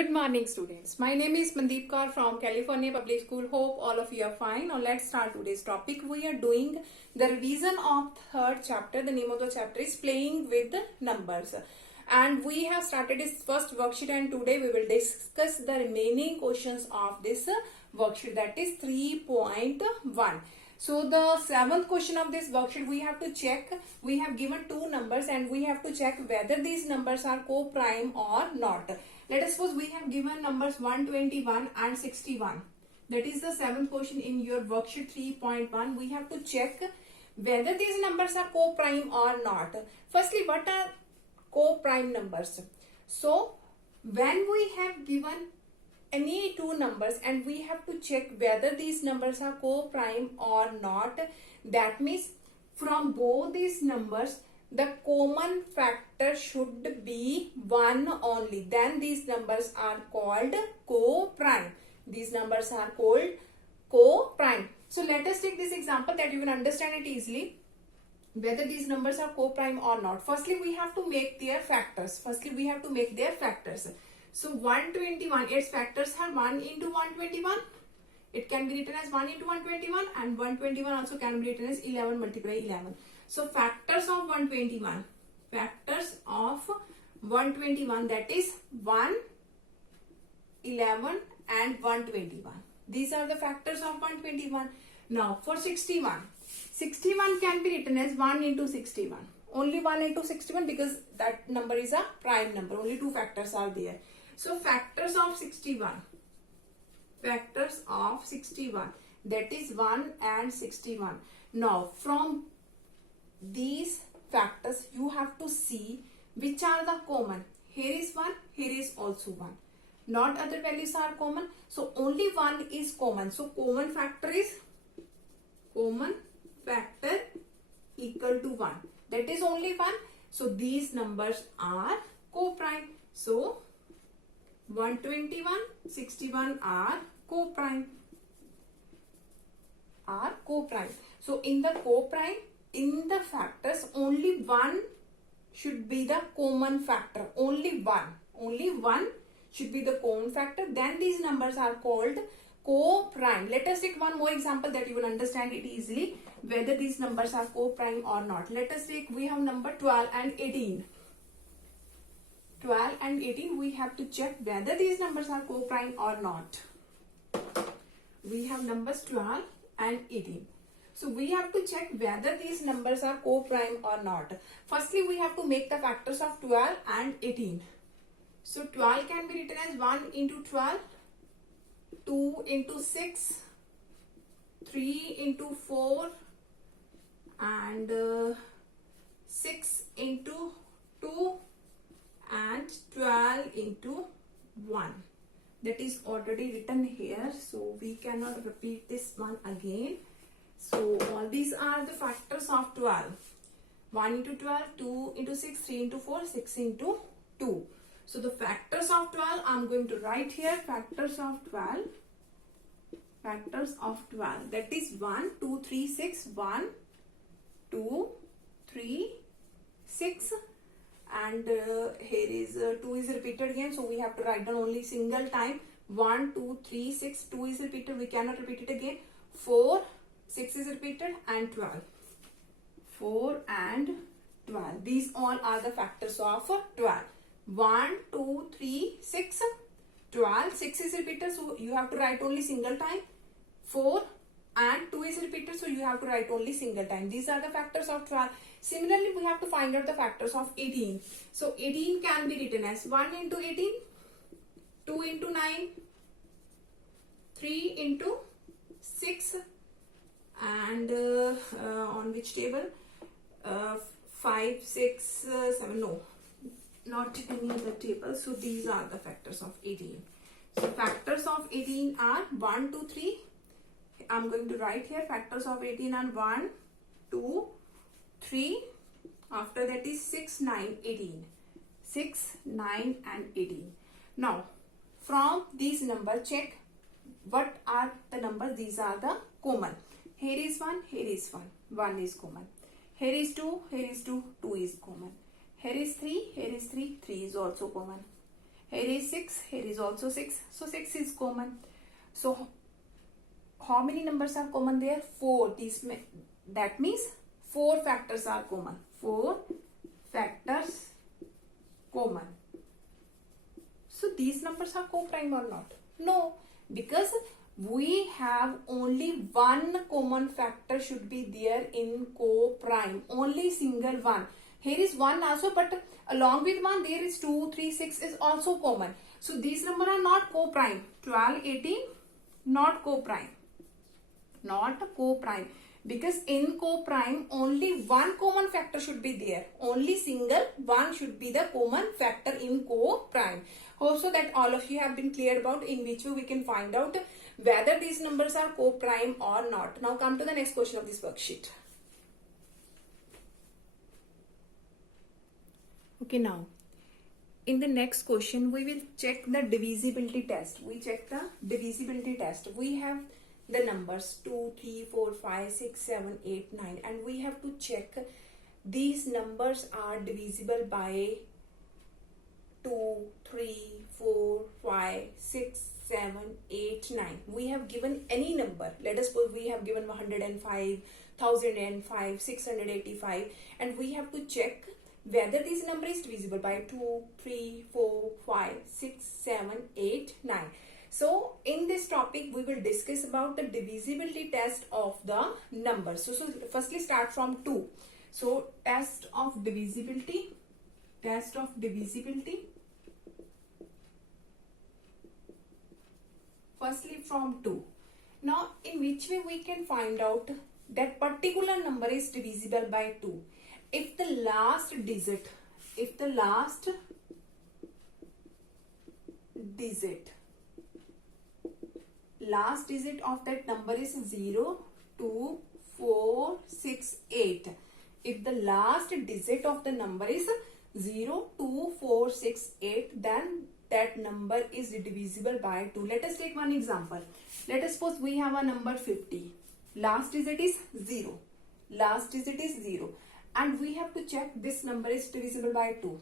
Good morning, students. My name is Mandeep Kaur from California Public School. Hope all of you are fine. Now let's start today's topic. We are doing the revision of third chapter. The name of the chapter is Playing with Numbers. And we have started this first worksheet, and today we will discuss the remaining questions of this worksheet, that is 3.1. So the seventh question of this worksheet, we have to check, we have given two numbers and we have to check whether these numbers are co-prime or not. Let us suppose we have given numbers 121 and 61. That is the seventh question in your worksheet 3.1. We have to check whether these numbers are co-prime or not. Firstly, what are co-prime numbers? So when we have given any two numbers and we have to check whether these numbers are co-prime or not, that means from both these numbers the common factor should be 1 only. Then these numbers are called co-prime. These numbers are called co-prime. So let us take this example that you will understand it easily, whether these numbers are co-prime or not. Firstly, we have to make their factors. So 121, its factors are 1 into 121. It can be written as 1 into 121, and 121 also can be written as 11 multiply 11. So factors of 121, that is 1, 11 and 121. These are the factors of 121. Now for 61 can be written as 1 into 61. Only 1 into 61 because that number is a prime number. Only two factors are there. So factors of 61, that is 1 and 61. Now from these factors you have to see which are the common. Here is 1, here is also 1. Not other values are common. So only 1 is common. So common factor equal to 1. That is only 1. So these numbers are co-prime. So 121, 61 are co-prime. So in the co-prime, in the factors, only 1 should be the common factor. Only one should be the common factor. Then these numbers are called co-prime. Let us take one more example that you will understand it easily, whether these numbers are co-prime or not. Let us take, we have number 12 and 18. 12 and 18, we have to check whether these numbers are co-prime or not. We have numbers 12 and 18. So we have to check whether these numbers are co-prime or not. Firstly, we have to make the factors of 12 and 18. So 12 can be written as 1 into 12, 2 into 6, 3 into 4, and 6 into 2, and 12 into 1. That is already written here, so we cannot repeat this one again. So all these are the factors of 12. 1 into 12, 2 into 6, 3 into 4, 6 into 2. So the factors of 12, I am going to write here factors of 12. That is 1, 2, 3, 6, 1, 2, 3, 6. And here is 2 is repeated again, so we have to write down only single time. 1, 2, 3, 6, 2 is repeated, we cannot repeat it again. 4, 6 is repeated, and 12. 4 and 12. These all are the factors of 12. 1, 2, 3, 6, 12. 6 is repeated, so you have to write only single time. 4 and 2 is repeated, so you have to write only single time. These are the factors of 12. Similarly, we have to find out the factors of 18. So 18 can be written as 1 into 18, 2 into 9, 3 into 6, and on which table? 5, 6, 7, no, not any other table. So these are the factors of 18. So factors of 18 are 1, 2, 3. I'm going to write here factors of 18 are 1, 2, 3. After that is 6, 9, 18. 6, 9 and 18. Now from these numbers, check what are the numbers. These are the common. Here is 1, here is 1. 1 is common. Here is 2, here is 2. 2 is common. Here is 3, here is 3. 3 is also common. Here is 6, here is also 6. So 6 is common. So how many numbers are common there? 4. That means 4 factors are common. 4 factors common. So these numbers are co-prime or not? No, because we have only one common factor should be there in co-prime. Only single one. Here is 1 also, but along with 1 there is 2, 3, 6 is also common. So these numbers are not co-prime. 12, 18 not co-prime. Not co-prime. Because in co-prime only one common factor should be there. Only single one should be the common factor in co-prime. Also that all of you have been clear about in which way we can find out whether these numbers are co-prime or not. Now come to the next question of this worksheet. Okay, now in the next question we will check the divisibility test. We check the divisibility test. We have the numbers 2, 3, 4, 5, 6, 7, 8, 9 and we have to check these numbers are divisible by 2, 3, 4, 5, 6, 7, 8, 9. We have given any number. Let us suppose we have given 105, 1005, 685 and we have to check whether this number is divisible by 2, 3, 4, 5, 6, 7, 8, 9. So in this topic we will discuss about the divisibility test of the numbers. So firstly start from 2. So test of divisibility. Firstly from 2. Now in which way we can find out that particular number is divisible by 2? If the last digit of that number is 0, 2, 4, 6, 8. If the last digit of the number is 0, 2, 4, 6, 8, then that number is divisible by 2. Let us take one example. Let us suppose we have a number 50. Last digit is 0. And we have to check this number is divisible by 2.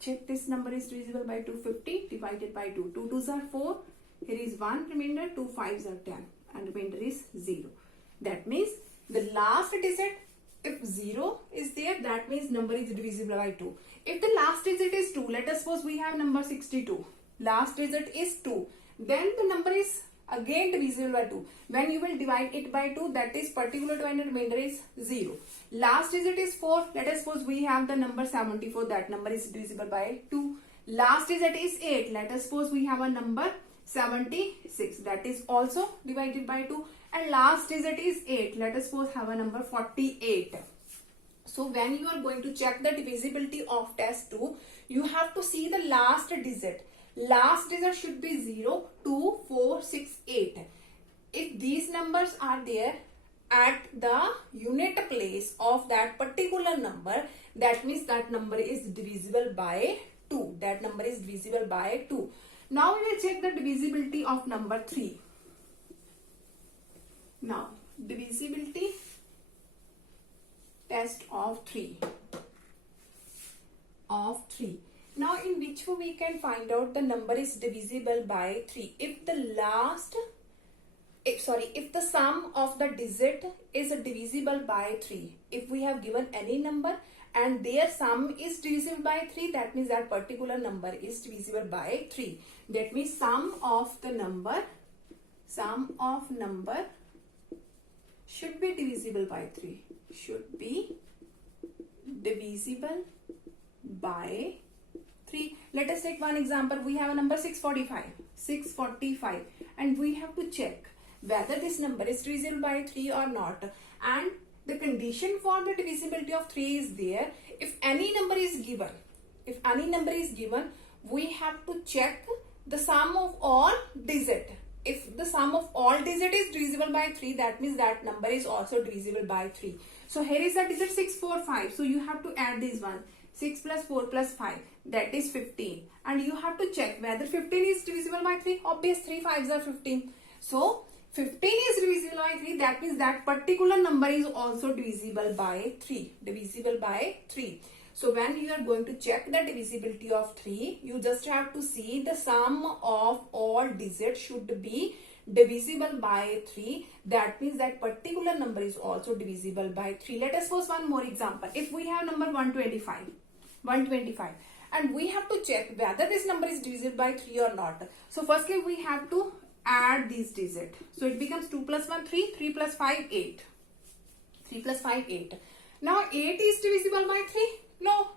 Check this number is divisible by 2. 50 divided by 2. 2 2s are 4. Here is 1 remainder. 2 5s are 10. And remainder is 0. That means the last digit, if 0 is there, that means number is divisible by 2. If the last digit is 2, let us suppose we have number 62. Last digit is 2. Then the number is again divisible by 2. When you will divide it by 2, that is particular divided remainder is 0. Last digit is 4. Let us suppose we have the number 74. That number is divisible by 2. Last digit is 8. Let us suppose we have a number 76. That is also divided by 2. And last digit is 8. Let us suppose have a number 48. So when you are going to check the divisibility of test 2, you have to see the last digit. Last digit should be 0, 2, 4, 6, 8. If these numbers are there at the unit place of that particular number, that means that number is divisible by 2. That number is divisible by 2. Now we will check the divisibility of number 3. Now divisibility test of 3. Now in which way we can find out the number is divisible by 3? If the sum of the digit is divisible by 3. If we have given any number and their sum is divisible by 3, that means that particular number is divisible by 3. That means sum of number should be divisible by 3. Should be divisible by 3. Let us take one example. We have a number 645 and we have to check whether this number is divisible by 3 or not. And the condition for the divisibility of 3 is there. If any number is given, we have to check the sum of all digit. If the sum of all digit is divisible by 3, that means that number is also divisible by 3. So here is the digit 645. So you have to add this one. 6 plus 4 plus 5, that is 15. And you have to check whether 15 is divisible by 3. Obvious, 3 5s are 15. So 15 is divisible by 3. That means that particular number is also divisible by 3. So when you are going to check the divisibility of 3, you just have to see the sum of all digits should be divisible by 3. That means that particular number is also divisible by 3. Let us suppose one more example. If we have number 125 and we have to check whether this number is divisible by 3 or not. So firstly we have to add these digits. So it becomes 2 plus 1 3, 3 plus 5 8. 3 plus 5 8. Now 8 is divisible by 3? No,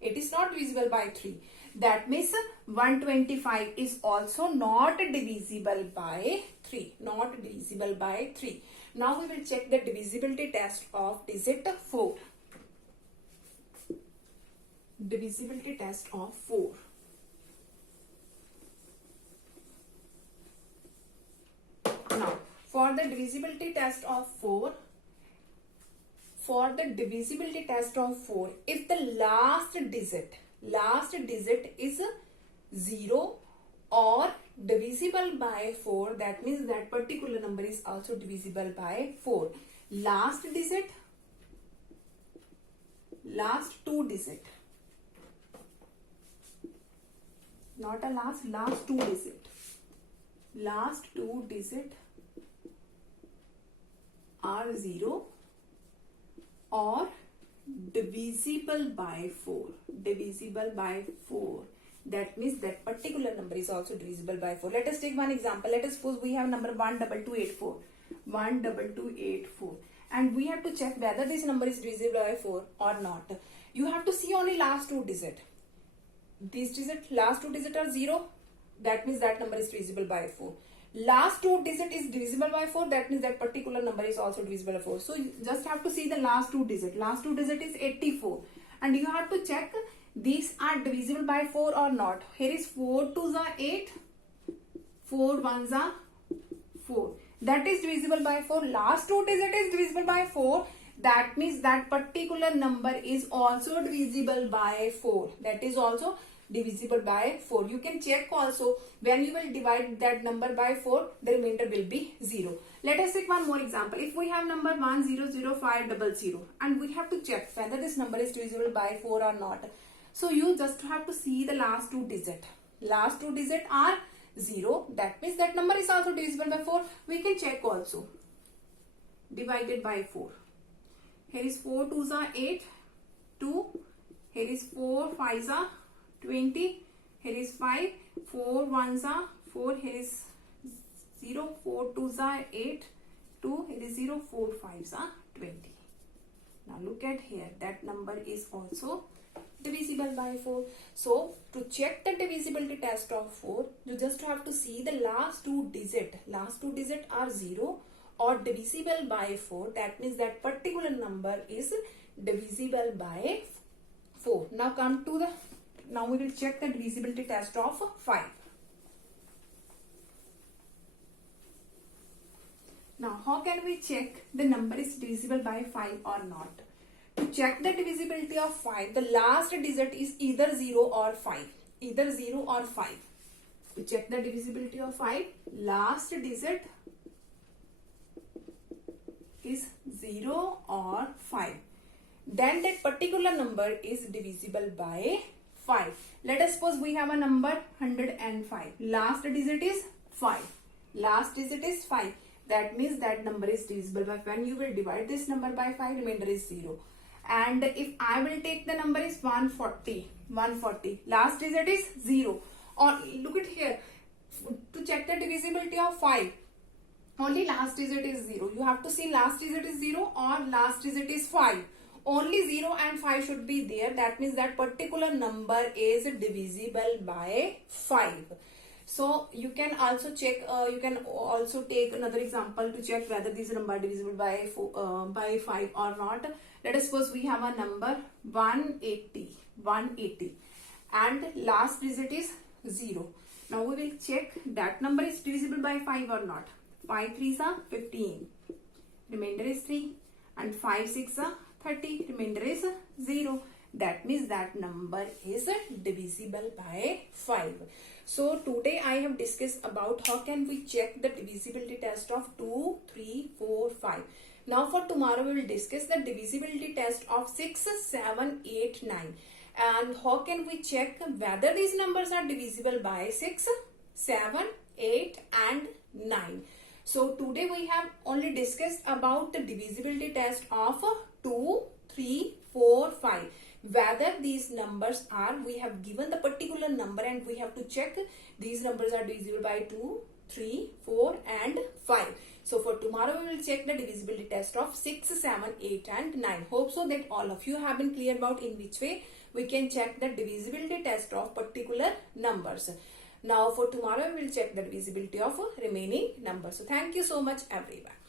it is not divisible by 3. That means 125 is also not divisible by 3. Not divisible by 3. Now we will check the divisibility test of digit 4. Divisibility test of 4. Now, for the divisibility test of 4, if the last digit is 0 or divisible by 4, that means that particular number is also divisible by 4. Last two digit, not a last two digit. Last two digit are 0 or divisible by 4. Divisible by 4. That means that particular number is also divisible by 4. Let us take one example. Let us suppose we have number 12284. 12284. And we have to check whether this number is divisible by 4 or not. You have to see only last two digits. These last two digits are 0. That means that number is divisible by 4. Last two digit is divisible by 4. That means that particular number is also divisible by 4. So you just have to see the last two digit. Last two digit is 84. And you have to check these are divisible by 4 or not. Here is 4 2s are 8. 4 1s are 4. That is divisible by 4. Last two digit is divisible by 4. That means that particular number is also divisible by 4. That is also divisible by 4. You can check also when you will divide that number by 4, the remainder will be 0. Let us take one more example. If we have number 1000500 and we have to check whether this number is divisible by 4 or not. So you just have to see the last two digit. Last two digit are 0. That means that number is also divisible by 4. We can check also. Divided by 4. Here is 4 2s are 8. 2. Here is 4 5s are 20. Here is 5. 4 1s are 4. Here is 0. 4 2s are 8. 2. Here is 0. 4 5s are 20. Now look at here. That number is also divisible by 4. So to check the divisibility test of 4, you just have to see the last two digit. Last two digit are 0 or divisible by 4. That means that particular number is divisible by 4. Now we will check the divisibility test of 5. Now how can we check the number is divisible by 5 or not? To check the divisibility of 5, the last digit is either 0 or 5. Either 0 or 5. To check the divisibility of 5, last digit is 0 or 5. Then that particular number is divisible by 5. Let us suppose we have a number 105. Last digit is 5. Last digit is 5. That means that number is divisible by 5. When you will divide this number by 5, remainder is 0. And if I will take the number is 140. Last digit is 0. Or look at here. To check the divisibility of 5, only last digit is 0. You have to see last digit is 0 or last digit is 5. Only 0 and 5 should be there. That means that particular number is divisible by 5. So you can also check, you can also take another example to check whether this number is divisible by 5 or not. Let us suppose we have a number 180 and last digit is 0. Now we will check that number is divisible by 5 or not. 5 3s are 15. Remainder is 3 and 5 6 are 30. Remainder is 0. That means that number is divisible by 5. So today I have discussed about how can we check the divisibility test of 2, 3, 4, 5. Now for tomorrow we will discuss the divisibility test of 6, 7, 8, 9. And how can we check whether these numbers are divisible by 6, 7, 8 and 9. So today we have only discussed about the divisibility test of 2, 3, 4, 5. Whether these numbers are, we have given the particular number and we have to check these numbers are divisible by 2, 3, 4 and 5. So for tomorrow we will check the divisibility test of 6, 7, 8 and 9. Hope so that all of you have been clear about in which way we can check the divisibility test of particular numbers. Now for tomorrow we will check the divisibility of remaining numbers. So thank you so much everyone.